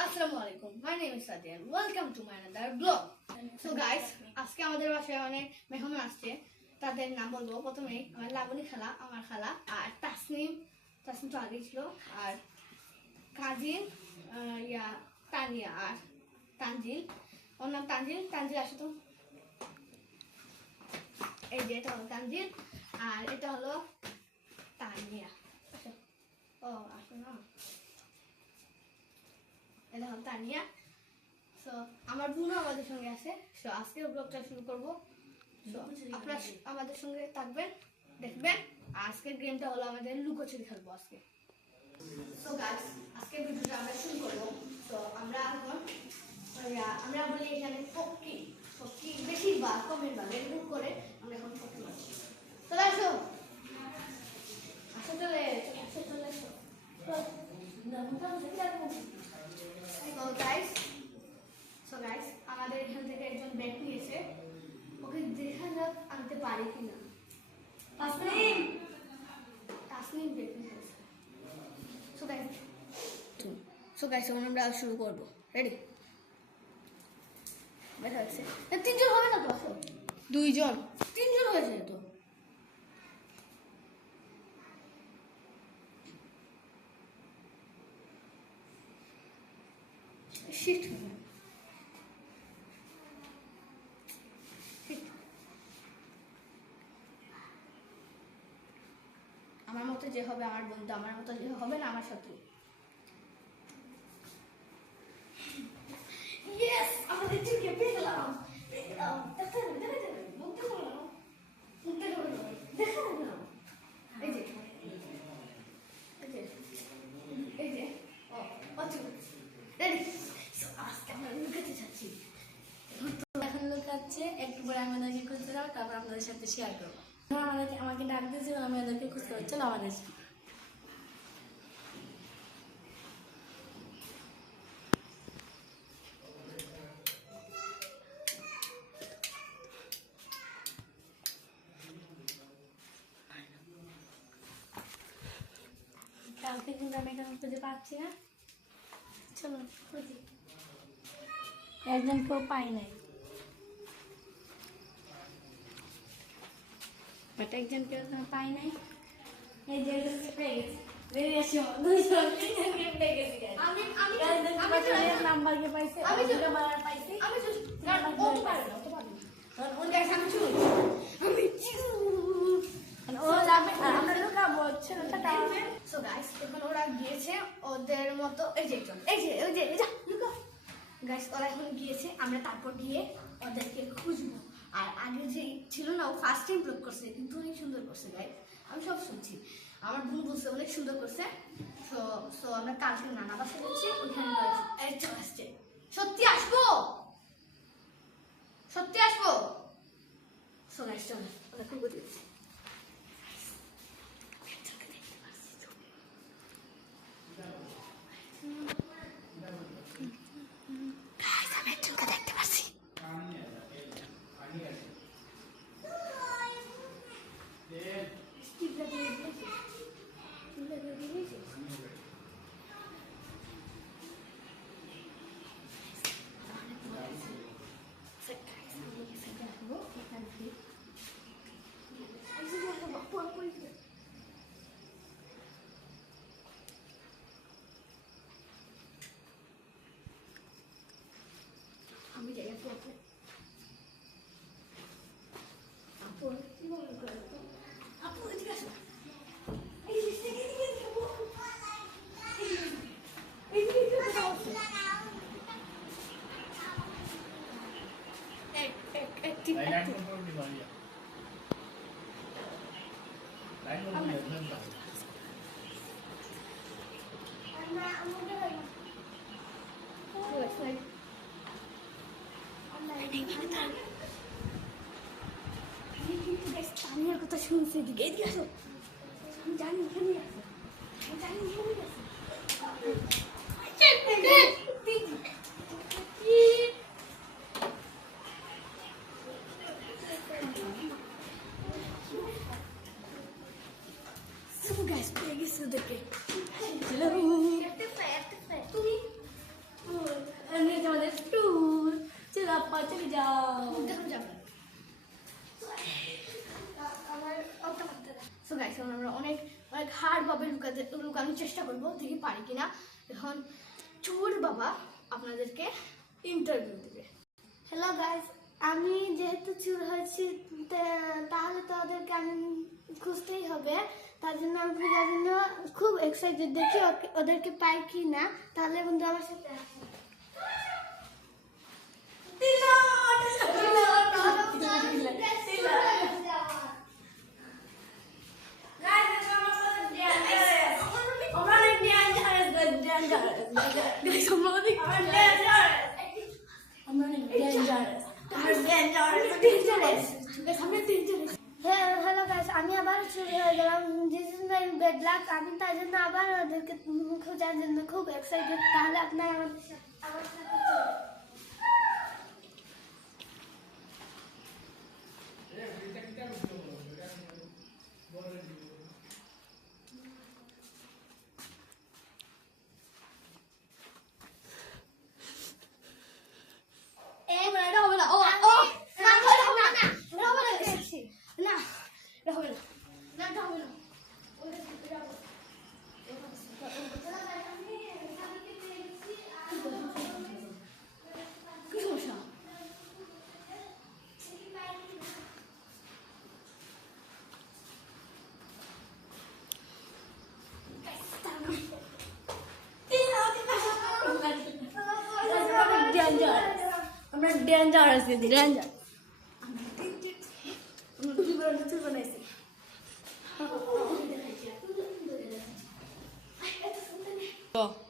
Assalamualaikum. My name is Sadia and welcome to my another vlog. So guys, আজকে আমাদের বাসায় অনেক মেহমান আসছে। তাদের নাম বলবো। প্রথমে আমার লাবণী খালা, আমার খালা, আর তাসনিম তো আগেই ছিল, আর কাজিন তানিয়া আর তানজিল। ওর নাম তানজিল আসো তো। এই যে এটা হলো তানজিল আর এটা হলো তানিয়া। ও আসো না, এটা হলো তানিয়া। সো আমার বোনও আমাদের সঙ্গে আছে। সো আজকে ব্লগটা শুরু করবো। সো আপনারা আমাদের সঙ্গে থাকবেন, দেখবেন। আজকের গেমটা হলো আমাদের লুকোচুরি খেলবো আজকে। সো গাইস, আজকে ভিডিওটা আমরা শুরু করবো। তো আমরা এখন আমরা বলি এখানে ফক্কি বেশিরভাগ কমেন্ট ভাবে এরকম করে আমরা এখন ফক্কি বলি। চলে আসো চলে আসো। So guys, আমাদের এখান থেকে একজন ব্যাগ নিয়েছে। ওকে দেখা যাক আনতে পারি কিনা। তাসনিম ব্যাগ নিয়েছে। So guys, এখন আমরা শুরু করবো। রেডি? বের হয়েছে। তিনজন হবে না তো? আসো। তিনজন হয়েছে তো। শিট। আমার মতো যে হবে আমার বন্ধু, আমার মতো যে হবে না আমার শত্রু। ইয়েস, আমাদের টিমকে পেয়ে গেলাম। এখন লুকাচ্ছে, একটু পরে আমি ওদেরকে খুঁজতে যাবো, তারপর আপনাদের সাথে শেয়ার করবো। আমাকে ডাক দিয়েছিল, আমি ওদেরকে খুঁজতে পারছি না। আমাদের কাউকে কিন্তু আমি এখন খুঁজে পাচ্ছি না। চলো খুঁজি। একজনকেও পাই নাই, বাট একজনকে পাই নাই। এই যে পেয়ে গেছি, বেরিয়ে আসো। নাম্বারকে পাইছে, পাইছি। আমরা লুকাবো। সো গাইস, এখন ওরা গিয়েছে ওদের মতো। এই যে গাইস, ওরা এখন গিয়েছে। আমরা তারপর গিয়ে ওদেরকে খুঁজবো। আর আগে যে ছিল না, ও ফার্স্ট টাইম ব্লগ করছে, কিন্তু অনেক সুন্দর করছে গাইস। আমি সব শুনছি, আমার বোন বলছে অনেক সুন্দর করছে। সো আমরা কালকে নানা বাসা যাচ্ছি, ওইখানে চলে আসছে। সত্যি আসবো। সো গাইস চলো, ওরা খুব দিচ্ছি। আমি যাই আপু এদিকে আসো। আমি কথা শুনছি, এদিকে আসো। আমি জানি এখানে আছে, guys, pegue isso daqui. Hello. Tudo. এখন আমরা অনেক অনেক হার্ডভাবে লুকানোর চেষ্টা করবো, দেখি পারি কিনা। এখন চোর বাবা আপনাদেরকে ইন্টারভিউ দেবে। হ্যালো গাইস, আমি যেহেতু চোর হয়েছি তাহলে তো ওদেরকে আমি খুঁজতেই হবে। তার জন্য আমি খোঁজার জন্য খুব এক্সাইটেড, দেখি ওদেরকে পাই কি না। তাহলে বন্ধু আমার সাথে আসুন। হ্যালো গাইস, আমি আবার চুরি হয়ে গেলাম। This is my bad luck. আমি তার জন্য আবার ওদেরকে খোঁজার জন্য খুব এক্সাইটেড। তাহলে আপনারা আমার সাথে চলুন। আমরা ডেঞ্জারাস ডেঞ্জার বানাইছি।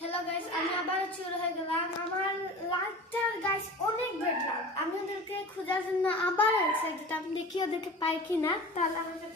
হ্যালো গাইস, আমি আবার চোর হয়ে গেলাম। আমার লাকটা গাইস অনেক বেড লাক। আমি ওদেরকে খোঁজার জন্য আবার এক্সাইটেড। আমি দেখি ওদেরকে পাই কি না। তাহলে আমাকে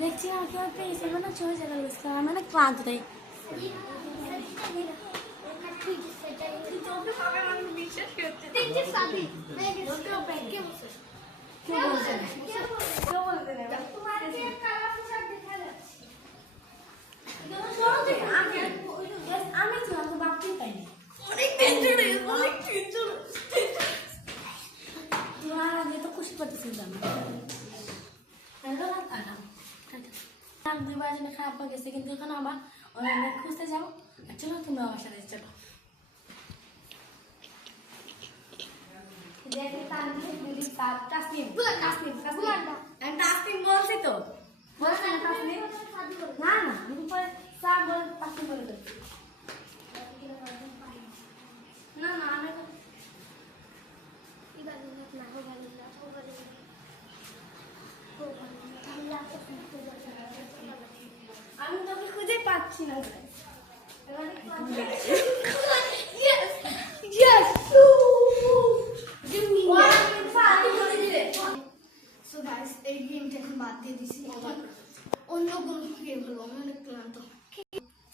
দেখছি আমাকে আমার পেয়েছে মানে চলে যাবে আমার মানে ক্লান্ত তাই আমি তো আমাকে ভাবতেই পাইনি তোমার আগে তো খুশি করতেছিলাম দুইবার জন্য খারাপ হয়ে গেছে, কিন্তু এখন আবার অনলাইনে খুঁজতে যাবো। চলো তুমি আমার সাথে চলো। বলছি তো না না আমি পরে চা বল তাসনিম বলে দিচ্ছি। না না আমি তোকে খুঁজে পাচ্ছি না। এই গেমটা এখন বাদ দিয়ে দিছি, অন্য কোনো গেম হলো। আমি অনেক ক্লান্ত।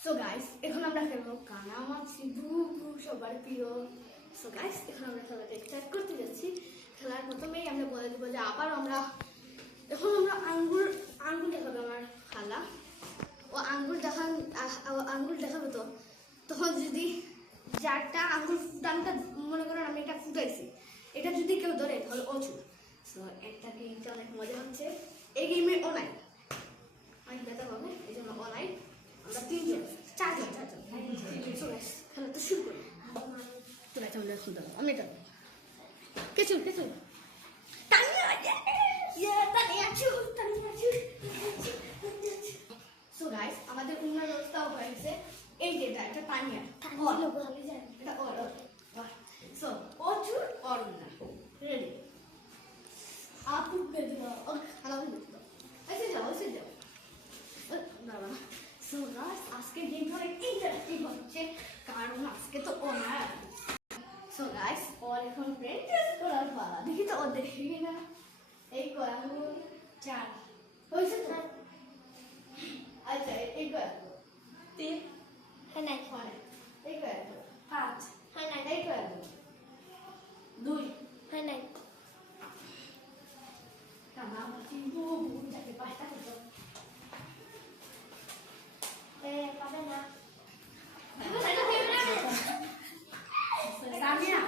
সো গাইস, এখন আমরা খেলবো কানামাছি বুবু, সবার প্রিয়। সো গাইস, এখন আমরা খেলাটা স্টার্ট করতে যাচ্ছি। খেলার প্রথমেই আমরা বলে দেবো যে আবার আমরা এখন আমরা আঙ্গুল দেখাবে আমার খালা। ও আঙ্গুল দেখাবে তো তখন যদি যারটা আঙ্গুল ফুটানটা মনে করেন আমি এটা ফুটাইছি, এটা যদি কেউ ধরে তাহলে অচুর। সো একটা গেমটা অনেক মজা হচ্ছে। এই গেমে অনলাইন অনেক ব্যথা হবে, এই জন্য অনলাইন আমরা চারজন খেলা তো শুরু করি। তোরা কেমন এখন দেবো আমি দেবো কিছু সো গাইস, আমাদের উন্নয়ন ব্যবস্থাও হয়েছে। এই যে এটা পানিয়া এটা সো অচুর অরুণা রেডি আপু বেদি খালা এসে যাও দাঁড়া। সো গাইস, আজকে গেমটা অনেক ইন্টারেস্টিং হচ্ছে কারণ আজকে তো অনার। সো গাইস, ওর এখন ব্রেন টেস্ট করার পালা। দেখি তো ও দেখি না। এই কয় আঙ্গুল 4 হয়েছে তো? আচ্ছা এই কয় 3 হ্যাঁ নাই এই কয় 5 মাছি বু বু যাকে পাঁচটা করতো পাবে না সামিয়া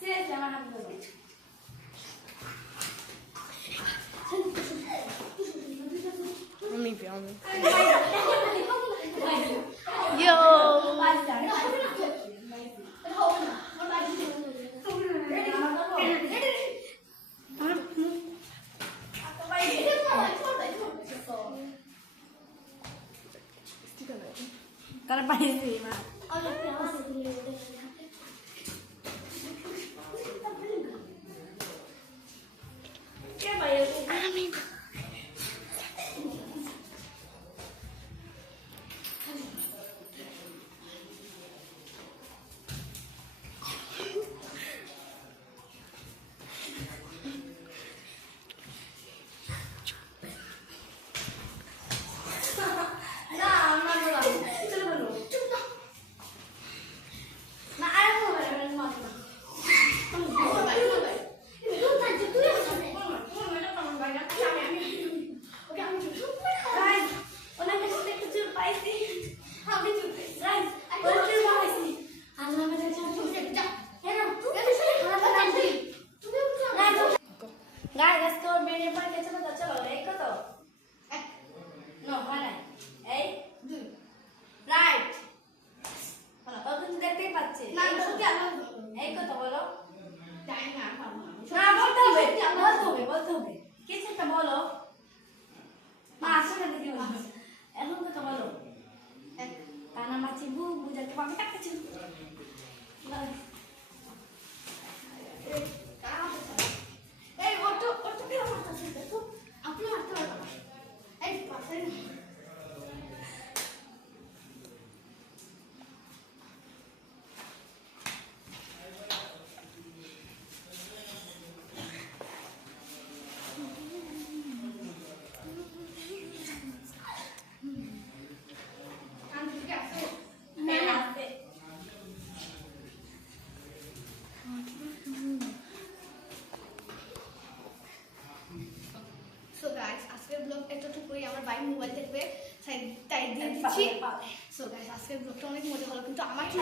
শেষ আমার হাত ধরে আমি আমি Yo! Kalau pakai sih, Mak. Guys, let's go main part ke chalo ek ko to no mana ei right হলো ও কিন্তু দেখতেই পাচ্ছে না সত্যি আমার এই কথা বলো জানি না না বলতে হবে কিছু একটা বলো মা আসলে দেখি এখন কথা বলো কানা মাছি বু বুঝাতে পারবে কাছে এই অটো কি মারতেছে তো আপনি মারতে পারবেন এই পাশে So guys, আজকের ব্লগ এতটুকুই আমার ভাই মোবাইল দেখবে তাই দিয়ে দিচ্ছি। So guys, আজকের ব্লগটা অনেক মজা হলো কিন্তু আমার কি